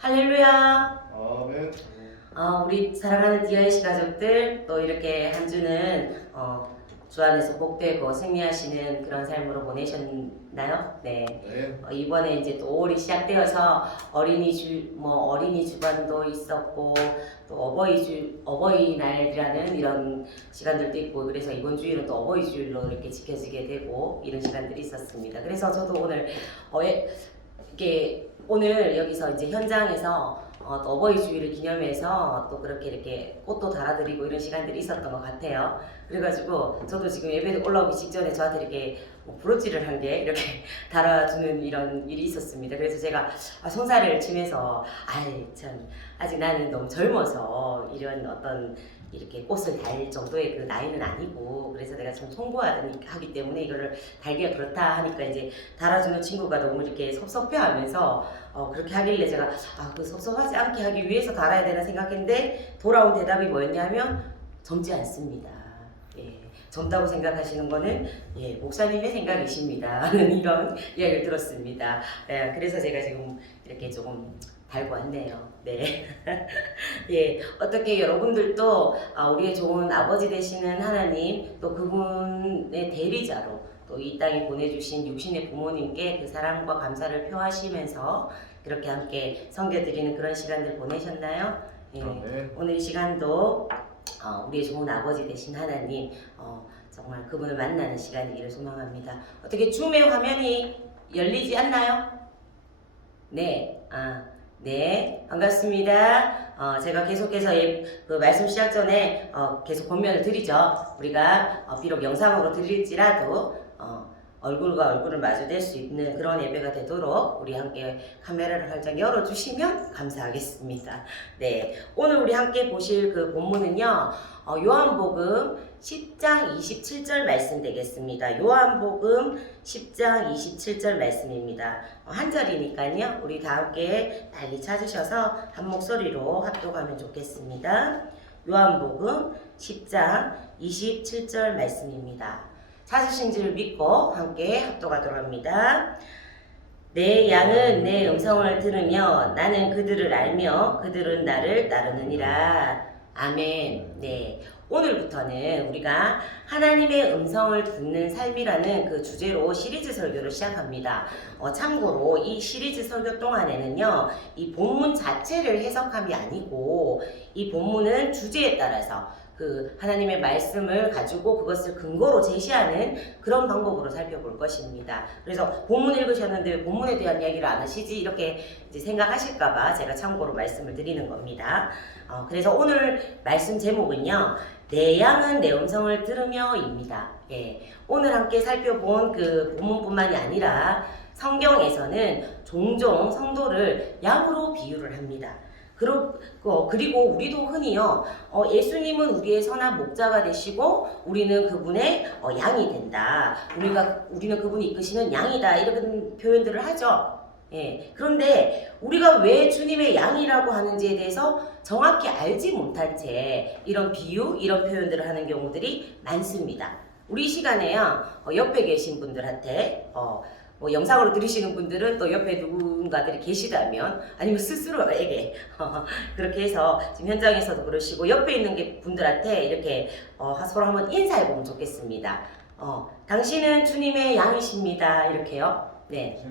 할렐루야. 아멘. 우리 사랑하는 DIC 가족들, 또 이렇게 한 주는 주 안에서 복되고 승리하시는 그런 삶으로 보내셨나요? 네. 네. 이번에 이제 또 5월이 시작되어서 어린이 주간도 있었고, 또 어버이날이라는 이런 시간들도 있고, 그래서 이번 주일은 또 어버이 주일로 이렇게 지켜지게 되고, 이런 시간들이 있었습니다. 그래서 저도 오늘, 이렇게 오늘 여기서 이제 현장에서 또 어버이 주일을 기념해서 또 그렇게 이렇게 꽃도 달아드리고 이런 시간들이 있었던 것 같아요. 그래가지고 저도 지금 예배 올라오기 직전에 저한테 이렇게 브로치를 한 게 이렇게 달아주는 이런 일이 있었습니다. 그래서 제가 손사래를 치면서 참 아직 나는 너무 젊어서 이런 어떤 이렇게 꽃을 달 정도의 그 나이는 아니고, 그래서 내가 좀 송구하기 때문에 이거를 달기가 그렇다 하니까 이제 달아주는 친구가 너무 이렇게 섭섭해하면서 그렇게 하길래 제가 그 섭섭하지 않게 하기 위해서 달아야 되나 생각했는데, 돌아온 대답이 뭐였냐면 젊지 않습니다. 예, 젊다고 생각하시는 거는 목사님의 생각이십니다 하는 이런 이야기를 들었습니다. 그래서 제가 지금 이렇게 조금 달고 왔네요. 네. 예, 어떻게 여러분들도 우리의 좋은 아버지 되시는 하나님, 또 그분의 대리자로 또 이 땅에 보내주신 육신의 부모님께 그 사랑과 감사를 표하시면서 그렇게 함께 섬겨드리는 그런 시간들 보내셨나요? 예, 오늘 이 시간도 우리의 좋은 아버지 되신 하나님, 정말 그분을 만나는 시간이기를 소망합니다. 어떻게 줌의 화면이 열리지 않나요? 네, 네, 반갑습니다. 제가 계속해서 그 말씀 시작 전에 계속 권면을 드리죠. 우리가 비록 영상으로 드릴지라도 얼굴과 얼굴을 마주댈 수 있는 그런 예배가 되도록 우리 함께 카메라를 활짝 열어주시면 감사하겠습니다. 네, 오늘 우리 함께 보실 그 본문은요, 요한복음 10장 27절 말씀 되겠습니다. 요한복음 10장 27절 말씀입니다. 한 절이니까요, 우리 다 함께 빨리 찾으셔서 한 목소리로 합독하면 좋겠습니다. 요한복음 10장 27절 말씀입니다. 찾으신 줄 믿고 함께 합독하도록 합니다. 내 양은 내 음성을 들으며 나는 그들을 알며 그들은 나를 따르느니라. 아멘. 네. 오늘부터는 우리가 하나님의 음성을 듣는 삶이라는 그 주제로 시리즈 설교를 시작합니다. 참고로 이 시리즈 설교 동안에는요, 이 본문 자체를 해석함이 아니고, 이 본문은 주제에 따라서 그 하나님의 말씀을 가지고 그것을 근거로 제시하는 그런 방법으로 살펴볼 것입니다. 그래서 본문 읽으셨는데 왜 본문에 대한 이야기를 안 하시지? 이렇게 이제 생각하실까봐 제가 참고로 말씀을 드리는 겁니다. 그래서 오늘 말씀 제목은요, 내 양은 내 음성을 들으며입니다. 예, 오늘 함께 살펴본 그 본문뿐만이 아니라 성경에서는 종종 성도를 양으로 비유를 합니다. 그리고 우리도 흔히요, 예수님은 우리의 선한 목자가 되시고 우리는 그분의 양이 된다. 우리는 그분이 이끄시는 양이다. 이런 표현들을 하죠. 예, 그런데 우리가 왜 주님의 양이라고 하는지에 대해서 정확히 알지 못한 채 이런 비유, 이런 표현들을 하는 경우들이 많습니다. 우리 이 시간에요, 옆에 계신 분들한테 뭐 영상으로 들으시는 분들은 또 옆에 누군가들이 계시다면, 아니면 스스로에게 그렇게 해서 지금 현장에서도 그러시고 옆에 있는 분들한테 이렇게 서로 한번 인사해 보면 좋겠습니다. 당신은 주님의 양이십니다. 이렇게요. 네.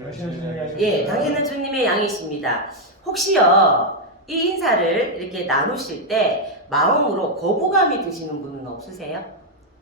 예, 당신은 주님의 양이십니다. 혹시요, 이 인사를 이렇게 나누실 때 마음으로 거부감이 드시는 분은 없으세요?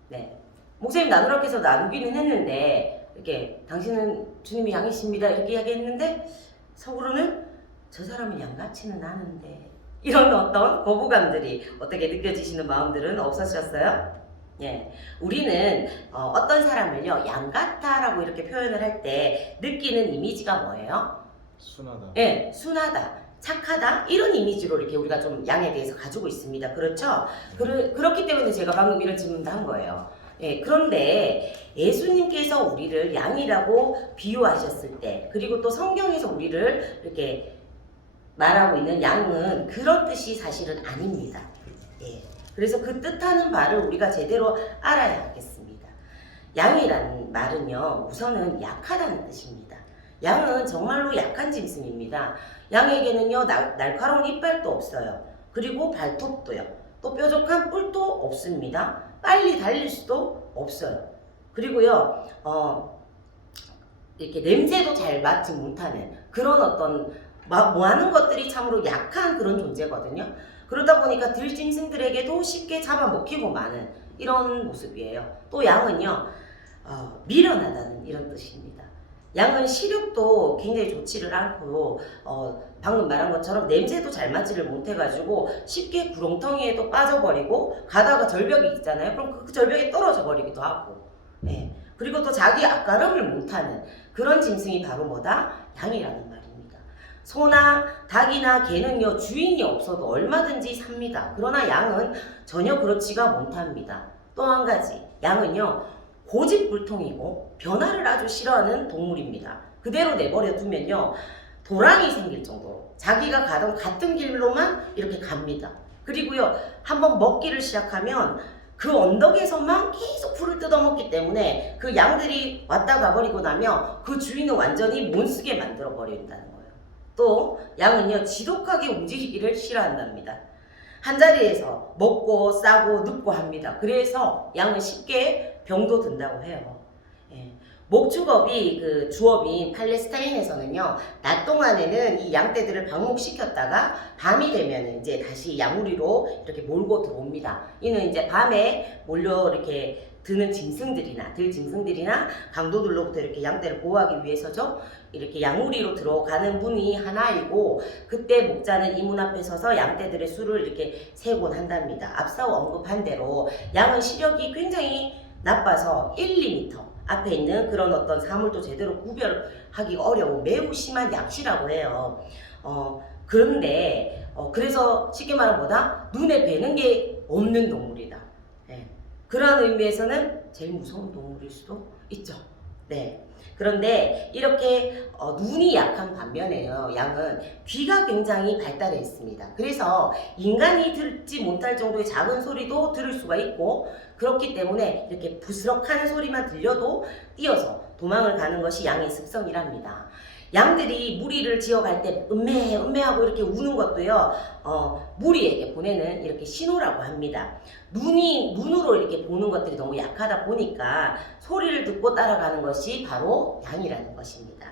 네. 목사님 나누라고 해서 나누기는 했는데, 이렇게 당신은 주님의 양이십니다 이렇게 이야기했는데 속으로는 저 사람은 양 같지는 않은데, 이런 어떤 거부감들이 어떻게 느껴지시는 마음들은 없으셨어요? 예, 우리는 어떤 사람을요 양 같다라고 이렇게 표현을 할 때 느끼는 이미지가 뭐예요? 순하다. 예, 순하다, 착하다, 이런 이미지로 이렇게 우리가 좀 양에 대해서 가지고 있습니다. 그렇죠? 그렇기 때문에 제가 방금 이런 질문도 한 거예요. 예, 그런데 예수님께서 우리를 양이라고 비유하셨을 때, 그리고 또 성경에서 우리를 이렇게 말하고 있는 양은 그런 뜻이 사실은 아닙니다. 예, 그래서 그 뜻하는 바를 우리가 제대로 알아야 하겠습니다. 양이라는 말은요, 우선은 약하다는 뜻입니다. 양은 정말로 약한 짐승입니다. 양에게는요, 날카로운 이빨도 없어요. 그리고 발톱도요. 또 뾰족한 뿔도 없습니다. 빨리 달릴 수도 없어요. 그리고요, 이렇게 냄새도 잘 맡지 못하는 그런 어떤 뭐 하는 것들이 참으로 약한 그런 존재거든요. 그러다 보니까 들짐승들에게도 쉽게 잡아먹히고 마는 이런 모습이에요. 또 양은요, 미련하다는 이런 뜻입니다. 양은 시력도 굉장히 좋지를 않고 방금 말한 것처럼 냄새도 잘 맡지를 못해가지고 쉽게 구렁텅이에도 빠져버리고 가다가 절벽이 있잖아요. 그럼 그 절벽에 떨어져 버리기도 하고, 예. 그리고 또 자기 앞가름을 못하는 그런 짐승이 바로 뭐다? 양이라는 말입니다. 소나 닭이나 개는요, 주인이 없어도 얼마든지 삽니다. 그러나 양은 전혀 그렇지가 못합니다. 또 한 가지, 양은요, 고집불통이고 변화를 아주 싫어하는 동물입니다. 그대로 내버려 두면요, 도랑이 생길 정도로 자기가 가던 같은 길로만 이렇게 갑니다. 그리고요, 한번 먹기를 시작하면 그 언덕에서만 계속 풀을 뜯어먹기 때문에 그 양들이 왔다 가버리고 나면 그 주인은 완전히 못쓰게 만들어 버린다는 거예요. 또 양은요, 지독하게 움직이기를 싫어한답니다. 한자리에서 먹고 싸고 눕고 합니다. 그래서 양은 쉽게 병도 든다고 해요. 예. 목축업이 그 주업인 팔레스타인에서는요, 낮 동안에는 이 양떼들을 방목시켰다가 밤이 되면 이제 다시 양우리로 이렇게 몰고 들어옵니다. 이는 이제 밤에 몰려 이렇게 드는 짐승들이나 들짐승들이나 강도들로부터 이렇게 양떼를 보호하기 위해서죠. 이렇게 양우리로 들어가는 문이 하나이고, 그때 목자는 이 문 앞에 서서 양떼들의 수를 이렇게 세곤 한답니다. 앞서 언급한 대로 양은 시력이 굉장히 나빠서 1, 2m 앞에 있는 그런 어떤 사물도 제대로 구별하기 어려운 매우 심한 약시라고 해요. 그런데 그래서 쉽게 말하면 뭐다? 눈에 뵈는 게 없는 동물이다. 네. 그러한 의미에서는 제일 무서운 동물일 수도 있죠. 네. 그런데 이렇게 눈이 약한 반면에요, 양은 귀가 굉장히 발달해 있습니다. 그래서 인간이 듣지 못할 정도의 작은 소리도 들을 수가 있고, 그렇기 때문에 이렇게 부스럭하는 소리만 들려도 뛰어서 도망을 가는 것이 양의 습성이랍니다. 양들이 무리를 지어갈 때 음메하고 이렇게 우는 것도요, 무리에게 보내는 이렇게 신호라고 합니다. 눈으로 이렇게 보는 것들이 너무 약하다 보니까 소리를 듣고 따라가는 것이 바로 양이라는 것입니다.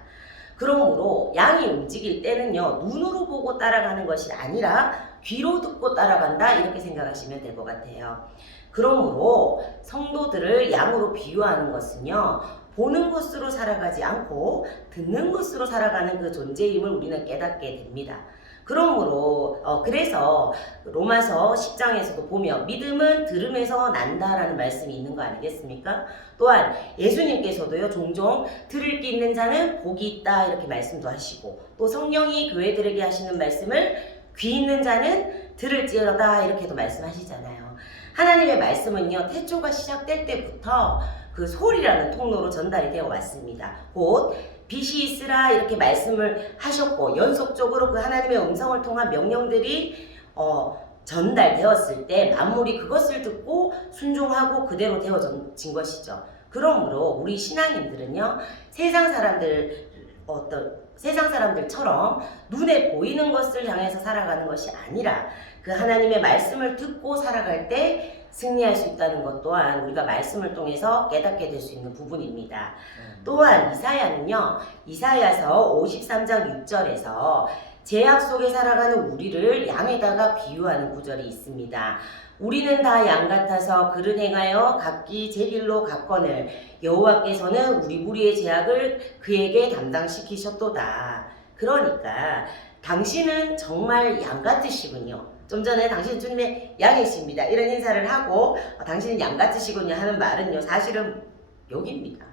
그러므로 양이 움직일 때는요, 눈으로 보고 따라가는 것이 아니라 귀로 듣고 따라간다, 이렇게 생각하시면 될 것 같아요. 그러므로 성도들을 양으로 비유하는 것은요, 보는 것으로 살아가지 않고 듣는 것으로 살아가는 그 존재임을 우리는 깨닫게 됩니다. 그러므로 그래서 로마서 10장에서도 보면 믿음은 들음에서 난다라는 말씀이 있는 거 아니겠습니까? 또한 예수님께서도요, 종종 들을 귀 있는 자는 복이 있다, 이렇게 말씀도 하시고, 또 성령이 교회들에게 하시는 말씀을 귀 있는 자는 들을지어다, 이렇게도 말씀하시잖아요. 하나님의 말씀은요, 태초가 시작될 때부터 그 소리라는 통로로 전달이 되어 왔습니다. 곧 빛이 있으라, 이렇게 말씀을 하셨고, 연속적으로 그 하나님의 음성을 통한 명령들이 전달되었을 때 만물이 그것을 듣고 순종하고 그대로 되어진 것이죠. 그러므로 우리 신앙인들은요, 세상 사람들처럼 눈에 보이는 것을 향해서 살아가는 것이 아니라 그 하나님의 말씀을 듣고 살아갈 때 승리할 수 있다는 것 또한 우리가 말씀을 통해서 깨닫게 될 수 있는 부분입니다. 또한 이사야는요, 이사야서 53장 6절에서 죄악 속에 살아가는 우리를 양에다가 비유하는 구절이 있습니다. 우리는 다 양 같아서 그릇 행하여 각기 제 길로 갔거늘 여호와께서는 우리 무리의 죄악을 그에게 담당시키셨도다. 그러니까 당신은 정말 양 같으시군요. 좀 전에 당신은 주님의 양이십니다, 이런 인사를 하고 당신은 양 같으시군요 하는 말은요, 사실은 여기입니다.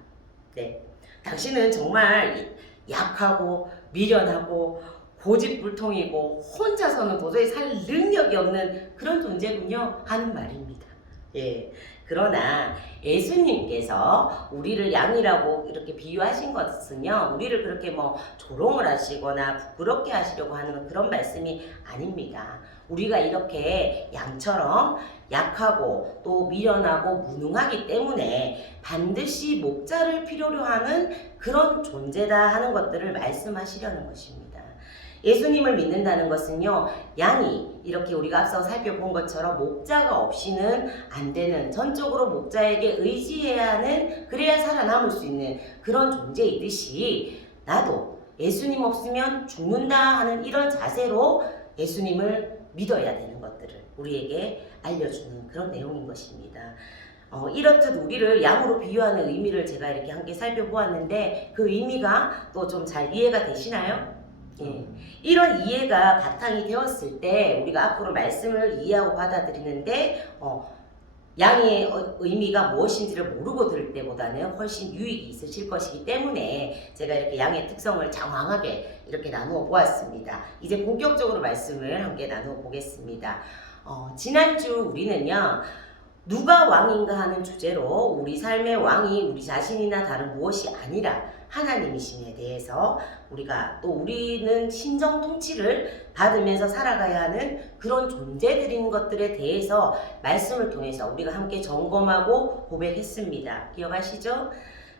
네, 당신은 정말 약하고 미련하고 고집불통이고 혼자서는 도저히 살 능력이 없는 그런 존재군요 하는 말입니다. 예. 그러나 예수님께서 우리를 양이라고 이렇게 비유하신 것은요, 우리를 그렇게 조롱을 하시거나 부끄럽게 하시려고 하는 그런 말씀이 아닙니다. 우리가 이렇게 양처럼 약하고 또 미련하고 무능하기 때문에 반드시 목자를 필요로 하는 그런 존재다 하는 것들을 말씀하시려는 것입니다. 예수님을 믿는다는 것은요, 양이 이렇게 우리가 앞서 살펴본 것처럼 목자가 없이는 안 되는, 전적으로 목자에게 의지해야 하는, 그래야 살아남을 수 있는 그런 존재이듯이 나도 예수님 없으면 죽는다 하는 이런 자세로 예수님을 믿어야 되는 것들을 우리에게 알려주는 그런 내용인 것입니다. 이렇듯 우리를 양으로 비유하는 의미를 제가 이렇게 함께 살펴보았는데 그 의미가 또 좀 잘 이해가 되시나요? 예. 이런 이해가 바탕이 되었을 때 우리가 앞으로 말씀을 이해하고 받아들이는데 양의 의미가 무엇인지를 모르고 들을 때보다는 훨씬 유익이 있으실 것이기 때문에 제가 이렇게 양의 특성을 장황하게 이렇게 나누어 보았습니다. 이제 본격적으로 말씀을 함께 나누어 보겠습니다. 지난주 우리는요, 누가 왕인가 하는 주제로 우리 삶의 왕이 우리 자신이나 다른 무엇이 아니라 하나님이심에 대해서 우리는 신정 통치를 받으면서 살아가야 하는 그런 존재들인 것들에 대해서 말씀을 통해서 우리가 함께 점검하고 고백했습니다. 기억하시죠?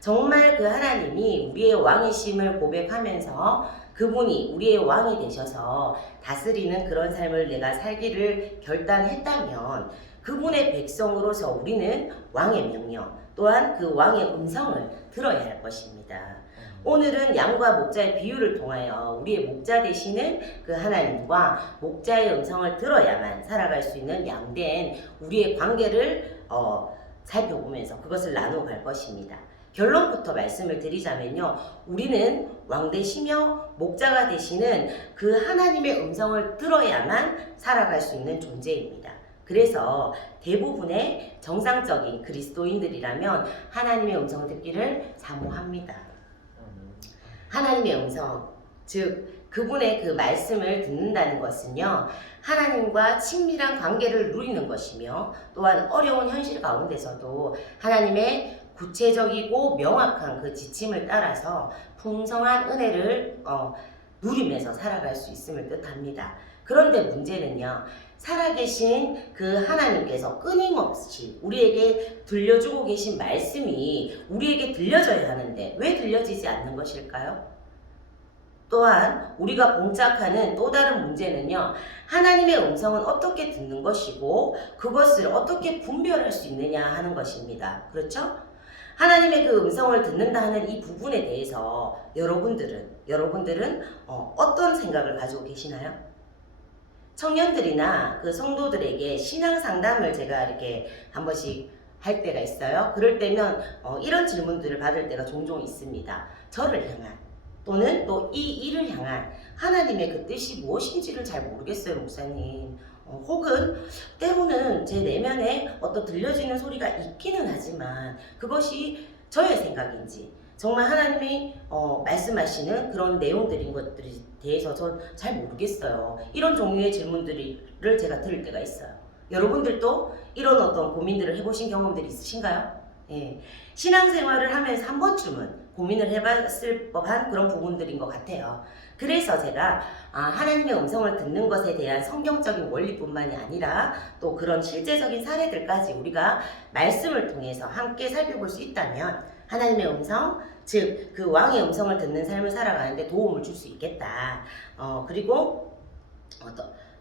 정말 그 하나님이 우리의 왕이심을 고백하면서 그분이 우리의 왕이 되셔서 다스리는 그런 삶을 내가 살기를 결단했다면 그분의 백성으로서 우리는 왕의 명령 또한 그 왕의 음성을 들어야 할 것입니다. 오늘은 양과 목자의 비유를 통하여 우리의 목자 되시는 그 하나님과 목자의 음성을 들어야만 살아갈 수 있는 양된 우리의 관계를 살펴보면서 그것을 나누어 갈 것입니다. 결론부터 말씀을 드리자면요, 우리는 왕 되시며 목자가 되시는 그 하나님의 음성을 들어야만 살아갈 수 있는 존재입니다. 그래서 대부분의 정상적인 그리스도인들이라면 하나님의 음성을 듣기를 사모합니다. 하나님의 음성, 즉 그분의 그 말씀을 듣는다는 것은요, 하나님과 친밀한 관계를 누리는 것이며 또한 어려운 현실 가운데서도 하나님의 구체적이고 명확한 그 지침을 따라서 풍성한 은혜를 누리면서 살아갈 수 있음을 뜻합니다. 그런데 문제는요, 살아계신 그 하나님께서 끊임없이 우리에게 들려주고 계신 말씀이 우리에게 들려져야 하는데 왜 들려지지 않는 것일까요? 또한 우리가 봉착하는 또 다른 문제는요, 하나님의 음성은 어떻게 듣는 것이고 그것을 어떻게 분별할 수 있느냐 하는 것입니다. 그렇죠? 하나님의 그 음성을 듣는다 하는 이 부분에 대해서 여러분들은 어떤 생각을 가지고 계시나요? 청년들이나 그 성도들에게 신앙 상담을 제가 이렇게 한 번씩 할 때가 있어요. 그럴 때면 이런 질문들을 받을 때가 종종 있습니다. 저를 향한 또는 또 이 일을 향한 하나님의 그 뜻이 무엇인지를 잘 모르겠어요, 목사님. 혹은 때로는 제 내면에 어떤 들려지는 소리가 있기는 하지만 그것이 저의 생각인지 정말 하나님이 말씀하시는 그런 내용들인 것들에 대해서 전 잘 모르겠어요. 이런 종류의 질문들을 제가 들을 때가 있어요. 여러분들도 이런 어떤 고민들을 해보신 경험들이 있으신가요? 예. 신앙생활을 하면서 한 번쯤은 고민을 해봤을 법한 그런 부분들인 것 같아요. 그래서 제가 하나님의 음성을 듣는 것에 대한 성경적인 원리뿐만이 아니라 또 그런 실제적인 사례들까지 우리가 말씀을 통해서 함께 살펴볼 수 있다면 하나님의 음성, 즉 그 왕의 음성을 듣는 삶을 살아가는데 도움을 줄 수 있겠다. 그리고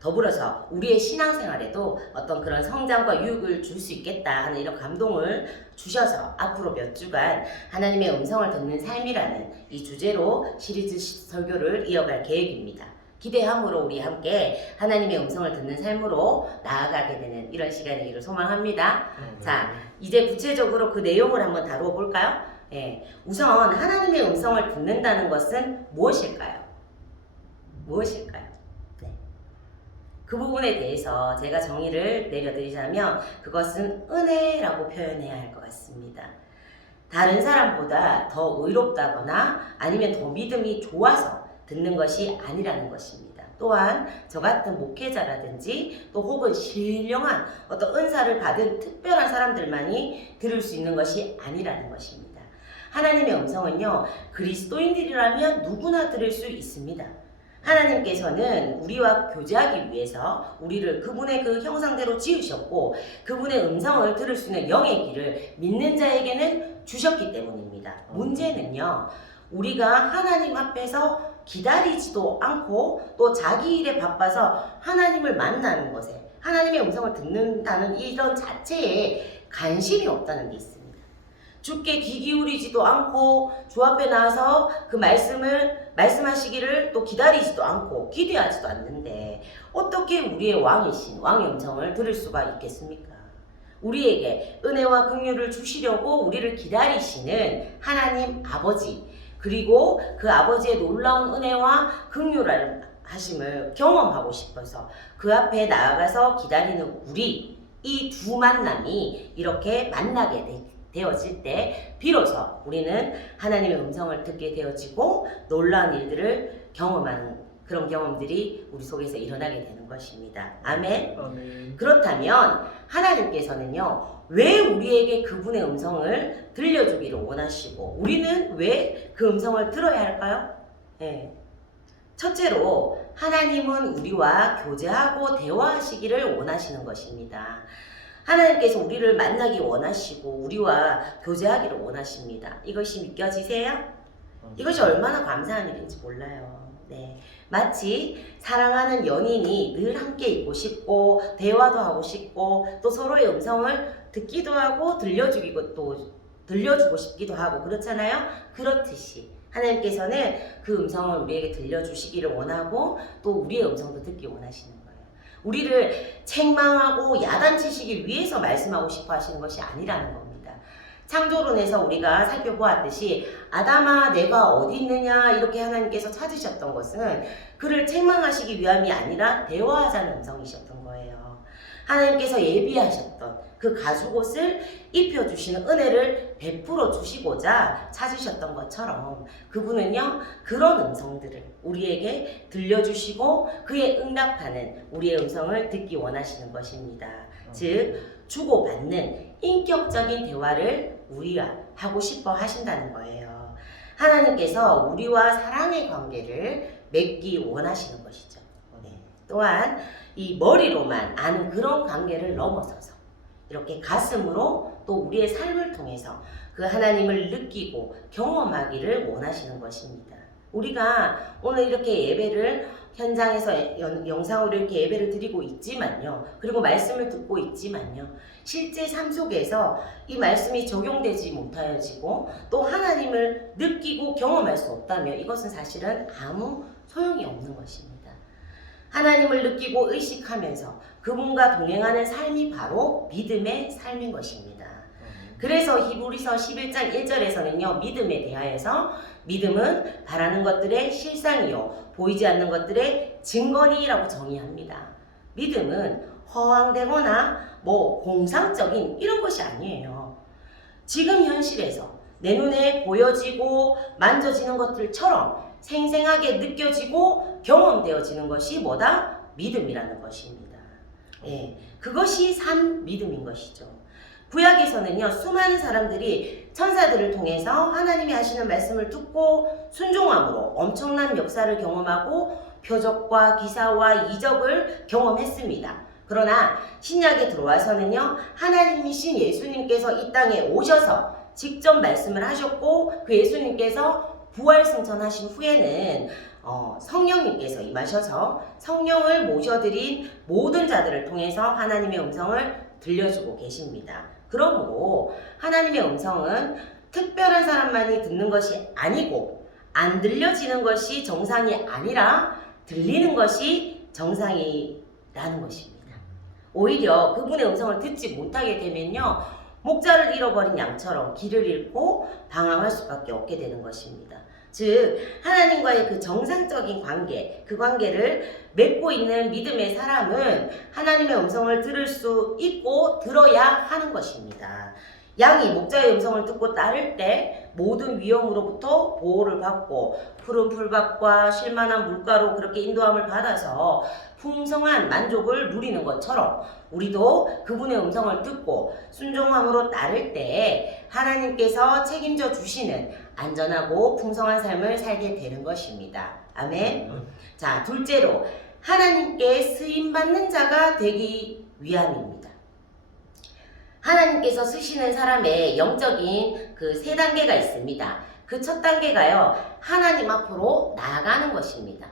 더불어서 우리의 신앙생활에도 어떤 그런 성장과 유익을 줄 수 있겠다 하는 이런 감동을 주셔서 앞으로 몇 주간 하나님의 음성을 듣는 삶이라는 이 주제로 시리즈 설교를 이어갈 계획입니다. 기대함으로 우리 함께 하나님의 음성을 듣는 삶으로 나아가게 되는 이런 시간이기를 소망합니다. 자, 이제 구체적으로 그 내용을 한번 다루어 볼까요? 예, 우선 하나님의 음성을 듣는다는 것은 무엇일까요? 네. 그 부분에 대해서 제가 정의를 내려드리자면 그것은 은혜라고 표현해야 할 것 같습니다. 다른 사람보다 더 의롭다거나 아니면 더 믿음이 좋아서 듣는 것이 아니라는 것입니다. 또한 저 같은 목회자라든지 또 혹은 신령한 어떤 은사를 받은 특별한 사람들만이 들을 수 있는 것이 아니라는 것입니다. 하나님의 음성은요, 그리스도인들이라면 누구나 들을 수 있습니다. 하나님께서는 우리와 교제하기 위해서 우리를 그분의 그 형상대로 지으셨고 그분의 음성을 들을 수 있는 영의 길을 믿는 자에게는 주셨기 때문입니다. 문제는요, 우리가 하나님 앞에서 기다리지도 않고 또 자기 일에 바빠서 하나님을 만나는 것에 하나님의 음성을 듣는다는 이런 자체에 관심이 없다는 게 있습니다. 주께 귀 기울이지도 않고 주 앞에 나와서 그 말씀을 말씀하시기를 또 기다리지도 않고 기대하지도 않는데 어떻게 우리의 왕이신 왕의 음성을 들을 수가 있겠습니까? 우리에게 은혜와 긍휼을 주시려고 우리를 기다리시는 하나님 아버지, 그리고 그 아버지의 놀라운 은혜와 긍휼을 하심을 경험하고 싶어서 그 앞에 나아가서 기다리는 우리, 이 두 만남이 이렇게 만나게 되어질 때 비로소 우리는 하나님의 음성을 듣게 되어지고 놀라운 일들을 경험하는 그런 경험들이 우리 속에서 일어나게 되는 것입니다. 아멘. 아멘. 그렇다면 하나님께서는요, 왜 우리에게 그분의 음성을 들려주기를 원하시고 우리는 왜 그 음성을 들어야 할까요? 네. 첫째로 하나님은 우리와 교제하고 대화하시기를 원하시는 것입니다. 하나님께서 우리를 만나기 원하시고 우리와 교제하기를 원하십니다. 이것이 믿겨지세요? 이것이 얼마나 감사한 일인지 몰라요. 네. 마치 사랑하는 연인이 늘 함께 있고 싶고 대화도 하고 싶고 또 서로의 음성을 듣기도 하고 들려주고 싶기도 하고 그렇잖아요. 그렇듯이 하나님께서는 그 음성을 우리에게 들려주시기를 원하고 또 우리의 음성도 듣기 원하시는 거예요. 우리를 책망하고 야단치시기 위해서 말씀하고 싶어 하시는 것이 아니라는 겁니다. 창조론에서 우리가 살펴보았듯이 아담아 내가 어디 있느냐 이렇게 하나님께서 찾으셨던 것은 그를 책망하시기 위함이 아니라 대화하자는 음성이셨던 거예요. 하나님께서 예비하셨던 그 가죽옷을 입혀주시는 은혜를 베풀어 주시고자 찾으셨던 것처럼 그분은요 그런 음성들을 우리에게 들려주시고 그에 응답하는 우리의 음성을 듣기 원하시는 것입니다. 즉 주고받는 인격적인 대화를 우리와 하고 싶어 하신다는 거예요. 하나님께서 우리와 사랑의 관계를 맺기 원하시는 것이죠. 네. 또한 이 머리로만 아는 그런 관계를 넘어서서 이렇게 가슴으로 또 우리의 삶을 통해서 그 하나님을 느끼고 경험하기를 원하시는 것입니다. 우리가 오늘 이렇게 예배를 현장에서 영상으로 이렇게 예배를 드리고 있지만요. 그리고 말씀을 듣고 있지만요. 실제 삶 속에서 이 말씀이 적용되지 못하여지고 또 하나님을 느끼고 경험할 수 없다면 이것은 사실은 아무 소용이 없는 것입니다. 하나님을 느끼고 의식하면서 그분과 동행하는 삶이 바로 믿음의 삶인 것입니다. 그래서 히브리서 11장 1절에서는요. 믿음에 대하여서 믿음은 바라는 것들의 실상이요 보이지 않는 것들의 증거니라고 정의합니다. 믿음은 허황되거나 공상적인 이런 것이 아니에요. 지금 현실에서 내 눈에 보여지고 만져지는 것들처럼 생생하게 느껴지고 경험되어지는 것이 뭐다? 믿음이라는 것입니다. 예, 그것이 산 믿음인 것이죠. 구약에서는요, 수많은 사람들이 천사들을 통해서 하나님이 하시는 말씀을 듣고 순종함으로 엄청난 역사를 경험하고 표적과 기사와 이적을 경험했습니다. 그러나 신약에 들어와서는요, 하나님이신 예수님께서 이 땅에 오셔서 직접 말씀을 하셨고 그 예수님께서 부활승천하신 후에는 성령님께서 임하셔서 성령을 모셔드린 모든 자들을 통해서 하나님의 음성을 들려주고 계십니다. 그러므로 하나님의 음성은 특별한 사람만이 듣는 것이 아니고 안 들려지는 것이 정상이 아니라 들리는 것이 정상이라는 것입니다. 오히려 그분의 음성을 듣지 못하게 되면요, 목자를 잃어버린 양처럼 길을 잃고 방황할 수밖에 없게 되는 것입니다. 즉 하나님과의 그 정상적인 관계, 그 관계를 맺고 있는 믿음의 사람은 하나님의 음성을 들을 수 있고 들어야 하는 것입니다. 양이 목자의 음성을 듣고 따를 때 모든 위험으로부터 보호를 받고 푸른 풀밭과 쉴만한 물가로 그렇게 인도함을 받아서 풍성한 만족을 누리는 것처럼 우리도 그분의 음성을 듣고 순종함으로 따를 때 하나님께서 책임져 주시는 안전하고 풍성한 삶을 살게 되는 것입니다. 아멘. 자, 둘째로 하나님께 쓰임받는 자가 되기 위함입니다. 하나님께서 쓰시는 사람의 영적인 그 세 단계가 있습니다. 그 첫 단계가요, 하나님 앞으로 나아가는 것입니다.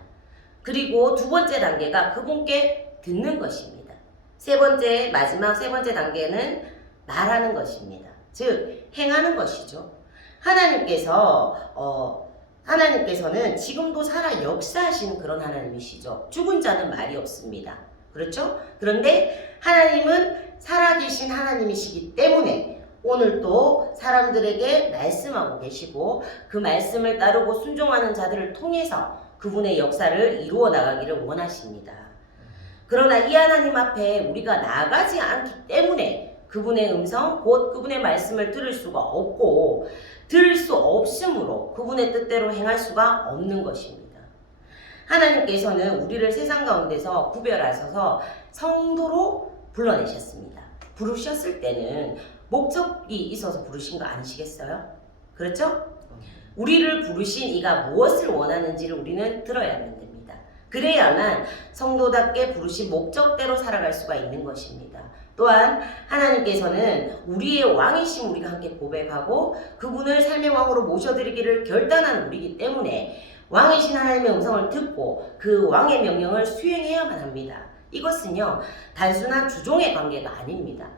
그리고 두 번째 단계가 그분께 듣는 것입니다. 세 번째, 마지막 세 번째 단계는 말하는 것입니다. 즉, 행하는 것이죠. 하나님께서는 지금도 살아 역사하시는 그런 하나님이시죠. 죽은 자는 말이 없습니다. 그렇죠? 그런데 하나님은 살아계신 하나님이시기 때문에 오늘도 사람들에게 말씀하고 계시고 그 말씀을 따르고 순종하는 자들을 통해서 그분의 역사를 이루어 나가기를 원하십니다. 그러나 이 하나님 앞에 우리가 나아가지 않기 때문에 그분의 음성, 곧 그분의 말씀을 들을 수가 없고 들을 수 없으므로 그분의 뜻대로 행할 수가 없는 것입니다. 하나님께서는 우리를 세상 가운데서 구별하셔서 성도로 불러내셨습니다. 부르셨을 때는 목적이 있어서 부르신 거 아니시겠어요? 그렇죠? 우리를 부르신 이가 무엇을 원하는지를 우리는 들어야만 됩니다. 그래야만 성도답게 부르신 목적대로 살아갈 수가 있는 것입니다. 또한 하나님께서는 우리의 왕이심 우리가 함께 고백하고 그분을 삶의 왕으로 모셔드리기를 결단한 우리이기 때문에 왕이신 하나님의 음성을 듣고 그 왕의 명령을 수행해야만 합니다. 이것은요, 단순한 주종의 관계가 아닙니다.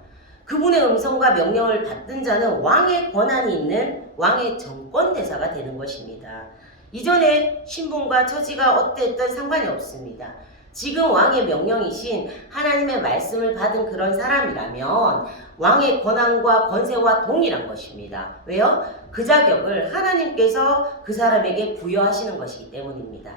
그분의 음성과 명령을 받든 자는 왕의 권한이 있는 왕의 정권대사가 되는 것입니다. 이전에 신분과 처지가 어땠든 상관이 없습니다. 지금 왕의 명령이신 하나님의 말씀을 받은 그런 사람이라면 왕의 권한과 권세와 동일한 것입니다. 왜요? 그 자격을 하나님께서 그 사람에게 부여하시는 것이기 때문입니다.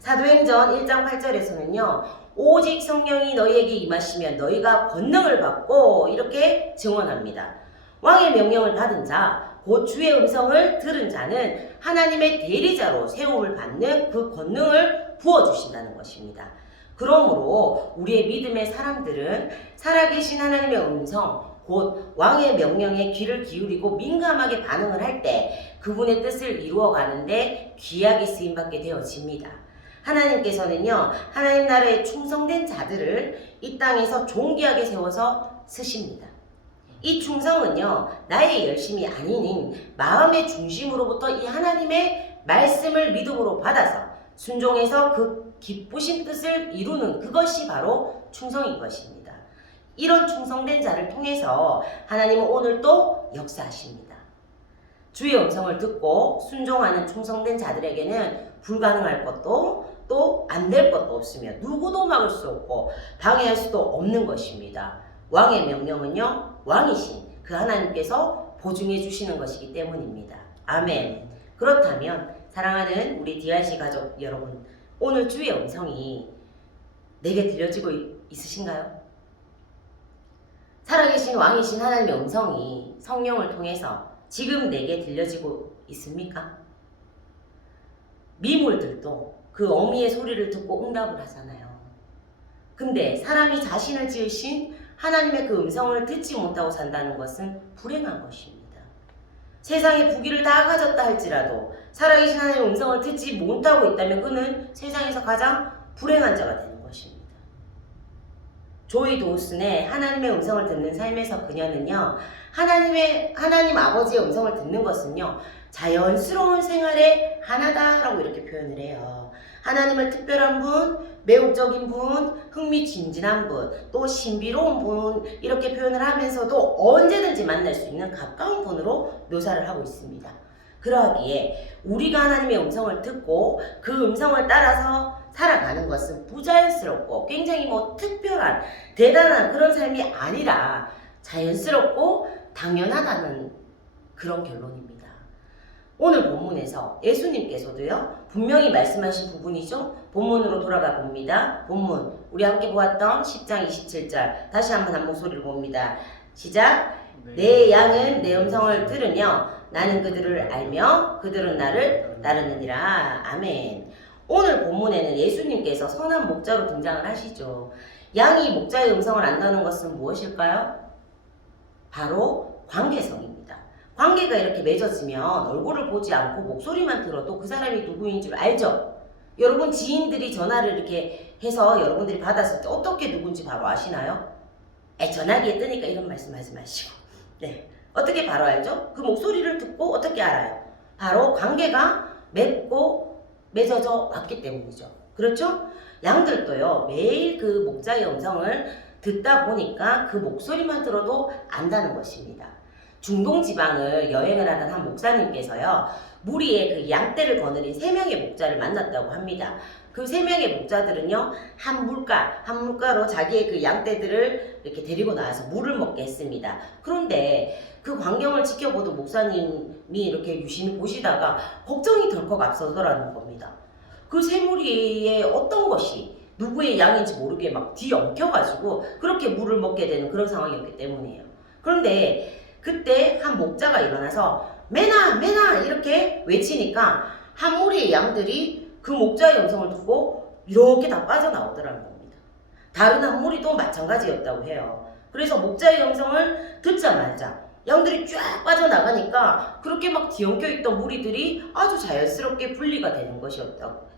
사도행전 1장 8절에서는요. 오직 성령이 너희에게 임하시면 너희가 권능을 받고 이렇게 증언합니다. 왕의 명령을 받은 자, 곧 주의 음성을 들은 자는 하나님의 대리자로 세움을 받는 그 권능을 부어주신다는 것입니다. 그러므로 우리의 믿음의 사람들은 살아계신 하나님의 음성, 곧 왕의 명령에 귀를 기울이고 민감하게 반응을 할 때 그분의 뜻을 이루어가는데 귀하게 쓰임받게 되어집니다. 하나님께서는요, 하나님 나라에 충성된 자들을 이 땅에서 존귀하게 세워서 쓰십니다. 이 충성은요, 나의 열심이 아닌 마음의 중심으로부터 이 하나님의 말씀을 믿음으로 받아서 순종해서 그 기쁘신 뜻을 이루는 그것이 바로 충성인 것입니다. 이런 충성된 자를 통해서 하나님은 오늘 또 역사하십니다. 주의 음성을 듣고 순종하는 충성된 자들에게는 불가능할 것도 또 안 될 것도 없으며 누구도 막을 수 없고 방해할 수도 없는 것입니다. 왕의 명령은요, 왕이신 그 하나님께서 보증해 주시는 것이기 때문입니다. 아멘. 그렇다면 사랑하는 우리 DRC 가족 여러분, 오늘 주의 음성이 내게 들려지고 있으신가요? 살아계신 왕이신 하나님의 음성이 성령을 통해서 지금 내게 들려지고 있습니까? 미물들도 그 어미의 소리를 듣고 응답을 하잖아요. 근데 사람이 자신을 지으신 하나님의 그 음성을 듣지 못하고 산다는 것은 불행한 것입니다. 세상에 부귀를 다 가졌다 할지라도 살아계신 하나님의 음성을 듣지 못하고 있다면 그는 세상에서 가장 불행한 자가 되는 것입니다. 조이 도우슨의 하나님의 음성을 듣는 삶에서 그녀는요, 하나님 아버지의 음성을 듣는 것은요, 자연스러운 생활의 하나다라고 이렇게 표현을 해요. 하나님을 특별한 분, 매혹적인 분, 흥미진진한 분, 또 신비로운 분 이렇게 표현을 하면서도 언제든지 만날 수 있는 가까운 분으로 묘사를 하고 있습니다. 그러하기에 우리가 하나님의 음성을 듣고 그 음성을 따라서 살아가는 것은 부자연스럽고 굉장히 특별한 대단한 그런 삶이 아니라 자연스럽고 당연하다는 그런 결론입니다. 오늘 본문에서 예수님께서도요, 분명히 말씀하신 부분이죠. 본문으로 돌아가 봅니다. 본문 우리 함께 보았던 10장 27절 다시 한번 한 목소리를 봅니다. 시작. 내 양은 내 음성을 들으며 나는 그들을 알며 그들은 나를 따르느니라. 아멘. 오늘 본문에는 예수님께서 선한 목자로 등장을 하시죠. 양이 목자의 음성을 안다는 것은 무엇일까요? 바로 관계성입니다. 관계가 이렇게 맺어지면 얼굴을 보지 않고 목소리만 들어도 그 사람이 누구인 줄 알죠? 여러분 지인들이 전화를 이렇게 해서 여러분들이 받았을 때 어떻게 누군지 바로 아시나요? 전화기에 뜨니까 이런 말씀 하지 마시고. 네. 어떻게 바로 알죠? 그 목소리를 듣고 어떻게 알아요? 바로 관계가 맺고 맺어져 왔기 때문이죠. 그렇죠? 양들도요, 매일 그 목자의 음성을 듣다 보니까 그 목소리만 들어도 안다는 것입니다. 중동 지방을 여행을 하던 한 목사님께서요, 무리에 그 양떼를 거느린 3명의 목자를 만났다고 합니다. 그 3명의 목자들은요, 한 물가로 자기의 그 양떼들을 이렇게 데리고 나와서 물을 먹게 했습니다. 그런데 그 광경을 지켜보던 목사님이 이렇게 유심히 보시다가 걱정이 덜컥 앞서더라는 겁니다. 그 세 무리의 어떤 것이 누구의 양인지 모르게 막 뒤엉켜가지고 그렇게 물을 먹게 되는 그런 상황이었기 때문이에요. 그런데 그때 한 목자가 일어나서 메나 메나 이렇게 외치니까 한 무리의 양들이 그 목자의 음성을 듣고 이렇게 다 빠져나오더라는 겁니다. 다른 한 무리도 마찬가지였다고 해요. 그래서 목자의 음성을 듣자마자 양들이 쫙 빠져나가니까 그렇게 막 뒤엉켜 있던 무리들이 아주 자연스럽게 분리가 되는 것이었다고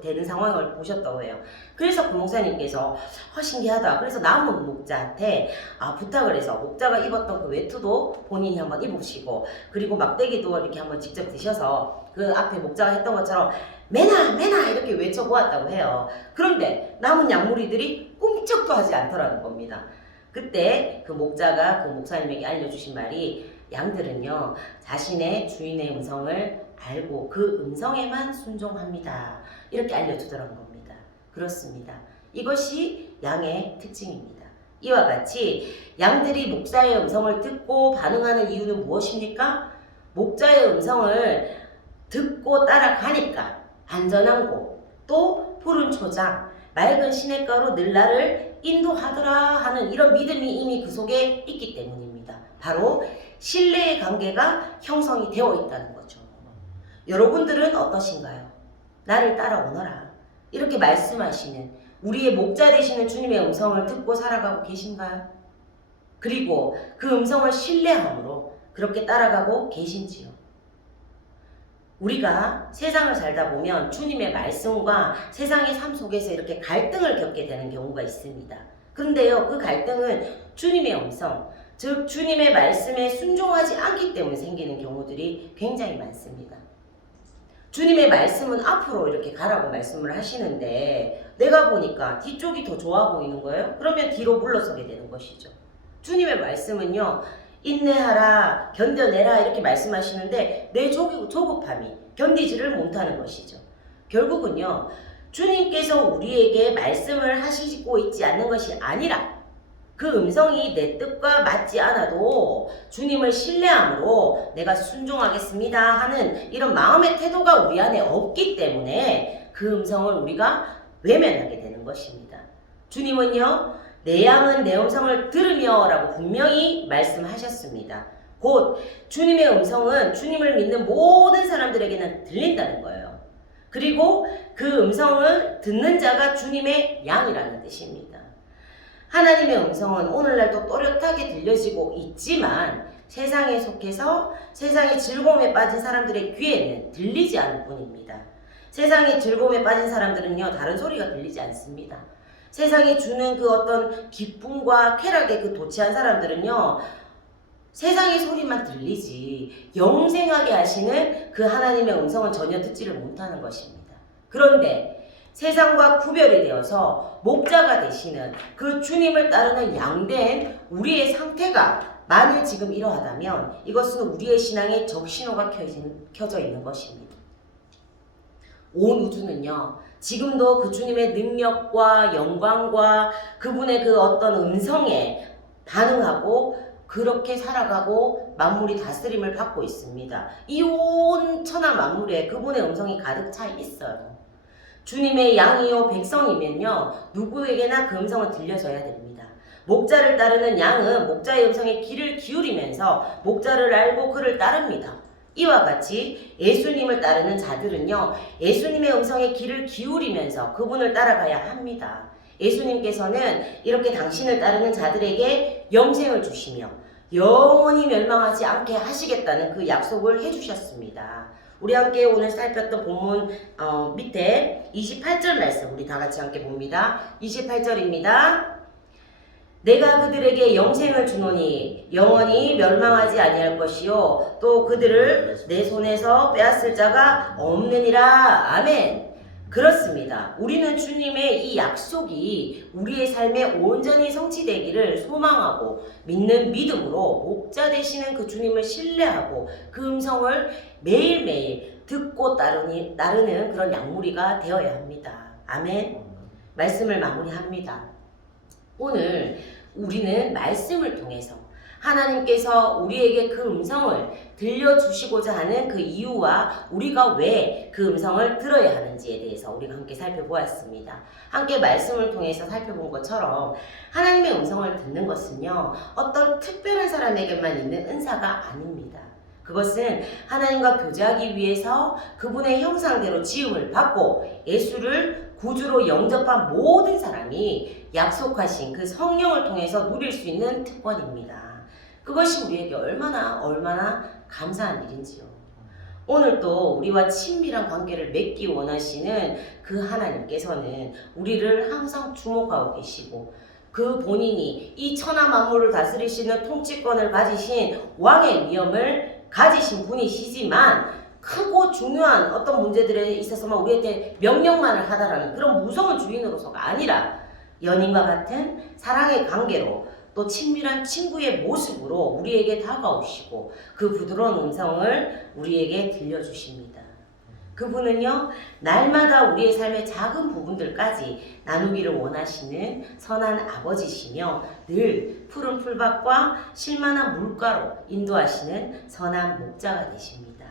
되는 상황을 보셨다고 해요. 그래서 그 목사님께서 신기하다. 그래서 남은 목자한테 부탁을 해서 목자가 입었던 그 외투도 본인이 한번 입으시고 그리고 막대기도 이렇게 한번 직접 드셔서 그 앞에 목자가 했던 것처럼 메나 메나 이렇게 외쳐보았다고 해요. 그런데 남은 양무리들이 꿈쩍도 하지 않더라는 겁니다. 그때 그 목자가 그 목사님에게 알려주신 말이 양들은요, 자신의 주인의 음성을 알고 그 음성에만 순종합니다. 이렇게 알려주더라는 겁니다. 그렇습니다. 이것이 양의 특징입니다. 이와 같이 양들이 목자의 음성을 듣고 반응하는 이유는 무엇입니까? 목자의 음성을 듣고 따라가니까 안전한 곳, 또 푸른 초장, 맑은 시냇가로 늘 나를 인도하더라 하는 이런 믿음이 이미 그 속에 있기 때문입니다. 바로 신뢰의 관계가 형성이 되어 있다는 거죠. 여러분들은 어떠신가요? 나를 따라오너라 이렇게 말씀하시는 우리의 목자 되시는 주님의 음성을 듣고 살아가고 계신가요? 그리고 그 음성을 신뢰함으로 그렇게 따라가고 계신지요? 우리가 세상을 살다 보면 주님의 말씀과 세상의 삶 속에서 이렇게 갈등을 겪게 되는 경우가 있습니다. 그런데요, 그 갈등은 주님의 음성, 즉 주님의 말씀에 순종하지 않기 때문에 생기는 경우들이 굉장히 많습니다. 주님의 말씀은 앞으로 이렇게 가라고 말씀을 하시는데 내가 보니까 뒤쪽이 더 좋아 보이는 거예요. 그러면 뒤로 물러서게 되는 것이죠. 주님의 말씀은요, 인내하라, 견뎌내라 이렇게 말씀하시는데 내 조급함이 견디지를 못하는 것이죠. 결국은요, 주님께서 우리에게 말씀을 하시고 있지 않는 것이 아니라 그 음성이 내 뜻과 맞지 않아도 주님을 신뢰함으로 내가 순종하겠습니다 하는 이런 마음의 태도가 우리 안에 없기 때문에 그 음성을 우리가 외면하게 되는 것입니다. 주님은요, 내 양은 내 음성을 들으며 라고 분명히 말씀하셨습니다. 곧 주님의 음성은 주님을 믿는 모든 사람들에게는 들린다는 거예요. 그리고 그 음성을 듣는 자가 주님의 양이라는 뜻입니다. 하나님의 음성은 오늘날도 또렷하게 들려지고 있지만 세상에 속해서 세상의 즐거움에 빠진 사람들의 귀에는 들리지 않을 뿐입니다. 세상의 즐거움에 빠진 사람들은요, 다른 소리가 들리지 않습니다. 세상이 주는 그 어떤 기쁨과 쾌락에 그 도취한 사람들은요, 세상의 소리만 들리지 영생하게 하시는 그 하나님의 음성은 전혀 듣지를 못하는 것입니다. 그런데 세상과 구별이 되어서 목자가 되시는 그 주님을 따르는 양된 우리의 상태가 만일 지금 이러하다면 이것은 우리의 신앙에 적신호가 켜져 있는 것입니다. 온 우주는요, 지금도 그 주님의 능력과 영광과 그분의 그 어떤 음성에 반응하고 그렇게 살아가고 만물이 다스림을 받고 있습니다. 이 온 천하 만물에 그분의 음성이 가득 차 있어요. 주님의 양이요 백성이면요, 누구에게나 그 음성은 들려져야 됩니다. 목자를 따르는 양은 목자의 음성에 귀를 기울이면서 목자를 알고 그를 따릅니다. 이와 같이 예수님을 따르는 자들은요, 예수님의 음성에 귀를 기울이면서 그분을 따라가야 합니다. 예수님께서는 이렇게 당신을 따르는 자들에게 영생을 주시며 영원히 멸망하지 않게 하시겠다는 그 약속을 해주셨습니다. 우리 함께 오늘 살폈던 본문 밑에 28절 말씀 우리 다 같이 함께 봅니다. 28절입니다. 내가 그들에게 영생을 주노니 영원히 멸망하지 아니할 것이요 또 그들을 내 손에서 빼앗을 자가 없느니라. 아멘. 그렇습니다. 우리는 주님의 이 약속이 우리의 삶에 온전히 성취되기를 소망하고 믿는 믿음으로 목자 되시는 그 주님을 신뢰하고 그 음성을 매일매일 듣고 따르는 그런 약무리가 되어야 합니다. 아멘. 말씀을 마무리합니다. 오늘 우리는 말씀을 통해서 하나님께서 우리에게 그 음성을 들려주시고자 하는 그 이유와 우리가 왜 그 음성을 들어야 하는지에 대해서 우리가 함께 살펴보았습니다. 함께 말씀을 통해서 살펴본 것처럼 하나님의 음성을 듣는 것은요, 어떤 특별한 사람에게만 있는 은사가 아닙니다. 그것은 하나님과 교제하기 위해서 그분의 형상대로 지음을 받고 예수를 구주로 영접한 모든 사람이 약속하신 그 성령을 통해서 누릴 수 있는 특권입니다. 그것이 우리에게 얼마나 감사한 일인지요. 오늘 또 우리와 친밀한 관계를 맺기 원하시는 그 하나님께서는 우리를 항상 주목하고 계시고 그 본인이 이 천하 만물을 다스리시는 통치권을 가지신 왕의 위엄을 가지신 분이시지만 크고 중요한 어떤 문제들에 있어서만 우리한테 명령만을 하다라는 그런 무서운 주인으로서가 아니라 연인과 같은 사랑의 관계로 또 친밀한 친구의 모습으로 우리에게 다가오시고 그 부드러운 음성을 우리에게 들려주십니다. 그분은요, 날마다 우리의 삶의 작은 부분들까지 나누기를 원하시는 선한 아버지시며 늘 푸른 풀밭과 실만한 물가로 인도하시는 선한 목자가 되십니다.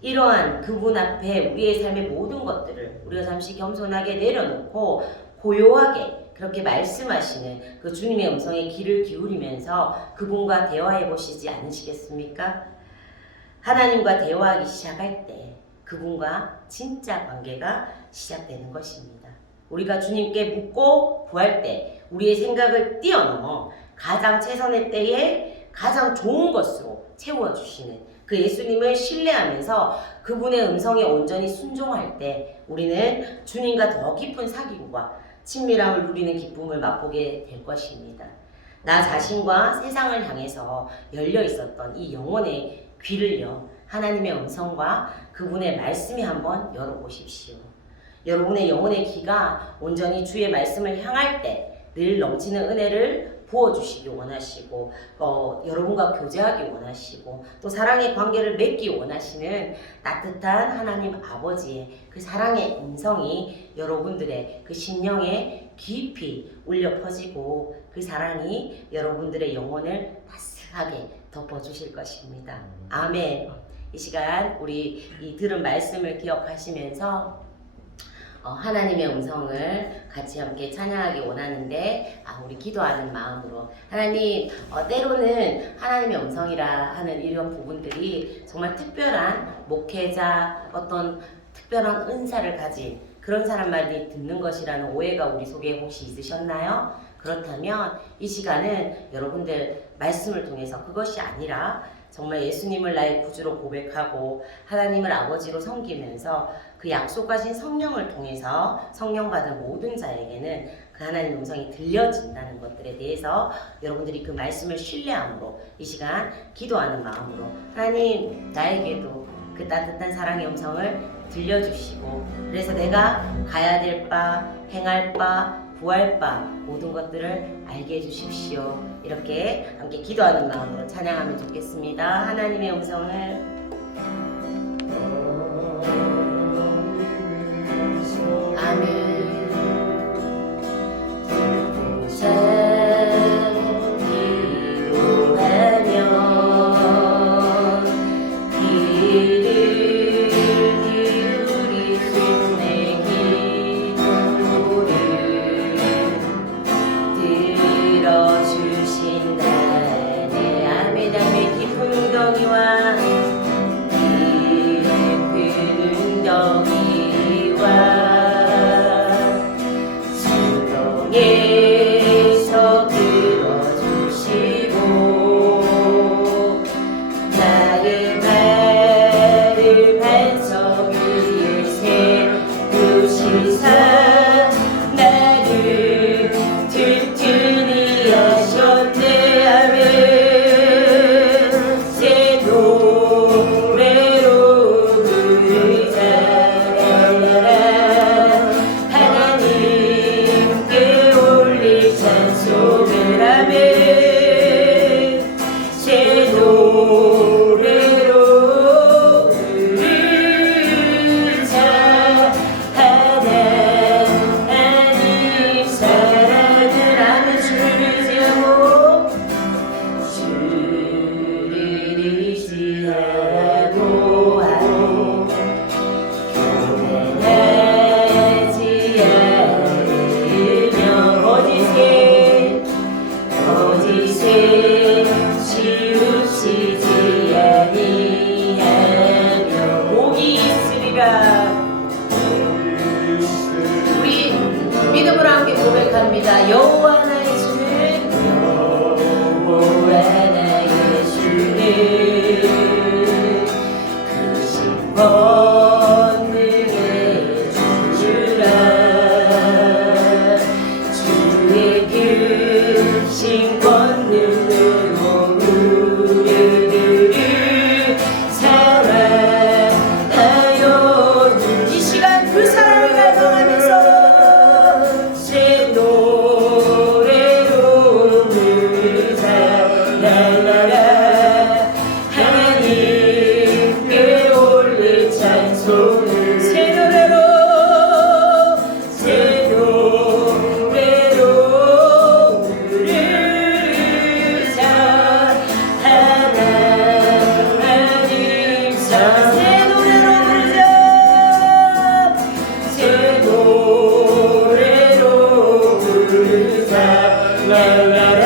이러한 그분 앞에 우리의 삶의 모든 것들을 우리가 잠시 겸손하게 내려놓고 고요하게 그렇게 말씀하시는 그 주님의 음성에 귀를 기울이면서 그분과 대화해 보시지 않으시겠습니까? 하나님과 대화하기 시작할 때 그분과 진짜 관계가 시작되는 것입니다. 우리가 주님께 묻고 구할 때 우리의 생각을 뛰어넘어 가장 최선의 때에 가장 좋은 것으로 채워주시는 그 예수님을 신뢰하면서 그분의 음성에 온전히 순종할 때 우리는 주님과 더 깊은 사귐과 친밀함을 누리는 기쁨을 맛보게 될 것입니다. 나 자신과 세상을 향해서 열려 있었던 이 영혼의 귀를요, 하나님의 음성과 그분의 말씀에 한번 열어보십시오. 여러분의 영혼의 귀가 온전히 주의 말씀을 향할 때 늘 넘치는 은혜를 부어주시기 원하시고 여러분과 교제하기 원하시고 또 사랑의 관계를 맺기 원하시는 따뜻한 하나님 아버지의 그 사랑의 음성이 여러분들의 그 심령에 깊이 울려 퍼지고 그 사랑이 여러분들의 영혼을 따스하게 덮어주실 것입니다. 아멘. 이 시간 우리 이 들은 말씀을 기억하시면서 하나님의 음성을 같이 함께 찬양하기 원하는데 우리 기도하는 마음으로 하나님, 때로는 하나님의 음성이라 하는 이런 부분들이 정말 특별한 목회자, 어떤 특별한 은사를 가진 그런 사람만이 듣는 것이라는 오해가 우리 속에 혹시 있으셨나요? 그렇다면 이 시간은 여러분들 말씀을 통해서 그것이 아니라 정말 예수님을 나의 구주로 고백하고 하나님을 아버지로 섬기면서 그 약속하신 성령을 통해서 성령 받은 모든 자에게는 그 하나님의 음성이 들려진다는 것들에 대해서 여러분들이 그 말씀을 신뢰함으로 이 시간 기도하는 마음으로 하나님, 나에게도 그 따뜻한 사랑의 음성을 들려주시고 그래서 내가 가야 될 바, 행할 바, 구할 바 모든 것들을 알게 해주십시오. 이렇게 함께 기도하는 마음으로 찬양하면 좋겠습니다. 하나님의 음성을 아멘. 들어주신다네. 아멘. 깊은 웅덩이와 고백합니다. 여호와 나의 주는 여호와 나의 주는 크신 권능의 주라 주의 크신 권능으로 우리들을 사랑하여 이 시간 그 사랑을 갈망하면서 새 노래로 부르자 날라라 하나님께 올릴 찬송을 새 노래로 부르자 하나님 새 노래로 부르자 새 노래로 부르자 랄라라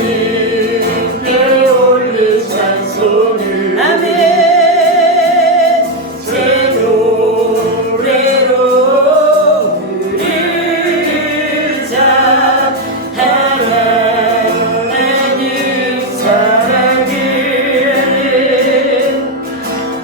하나님께 올릴 찬송을 아멘 새 노래로 부르자 하나님 사랑을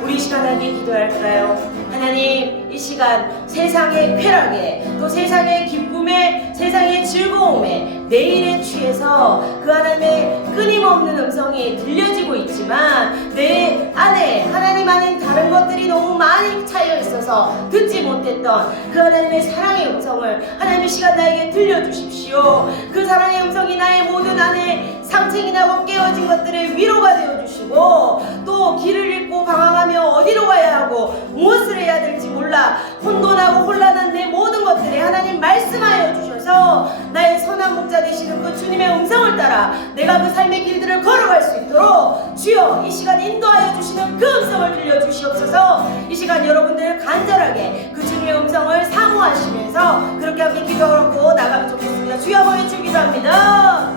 우리 시간 함께 기도할까요? 하나님 이 시간 세상의 쾌락에 또 세상의 기쁨에 세상의 즐거움에 내 일에 취해서 그 하나님의 끊임없는 음성이 들려지고 있지만 내 안에 하나님 안에 다른 것들이 너무 많이 차여 있어서 듣지 못했던 그 하나님의 사랑의 음성을 하나님의 시간 나에게 들려주십시오. 그 사랑의 음성이 나의 모든 안에 상책이 나고 깨어진 것들의 위로가 되어주시고 또 길을 잃고 방황하며 어디로 가야 하고 무엇을 해야 될지 몰라 혼돈하고 혼란한 내 모든 것들에 하나님 말씀하여 주셔서 나의 선한 목자 되시는 그 주님의 음성을 따라 내가 그 삶의 길들을 걸어갈 수 있도록 주여 이 시간 인도하여 주시는 그 음성을 들려주시옵소서. 이 시간 여러분들 간절하게 그 주님의 음성을 사모하시면서 그렇게 함께 기도하고 나가면 좋겠습니다. 주여 한번 외쳐 기도합니다.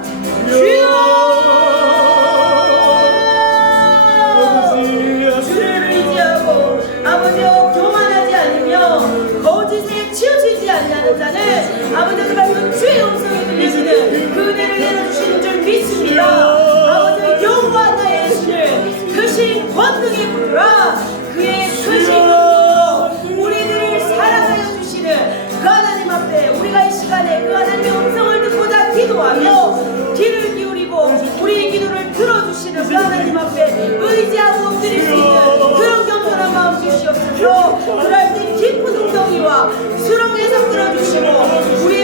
주여 주를 의지하고 아버지여 교만하지 않으며 거짓에 치우치지 아니하는 자는 아버지 정말 그 주의 음성이 들리시는 그 은혜를 내려주시는 줄 믿습니다. 아버지 여호와 나의 주를 크신 권능의 부르라 그의 크신 권능으로 우리들을 사랑하여 주시는 그 하나님 앞에 우리가 이 시간에 그 하나님의 음성을 듣고자 기도하며 귀를 기울이고 우리의 기도를 들어주시는 그 하나님 앞에 의지하고 엎드릴 수 있는 그런 겸손한 마음 주시옵소서. 그럴 때 깊은 웅덩이와 수렁에서 끌어주시고 우리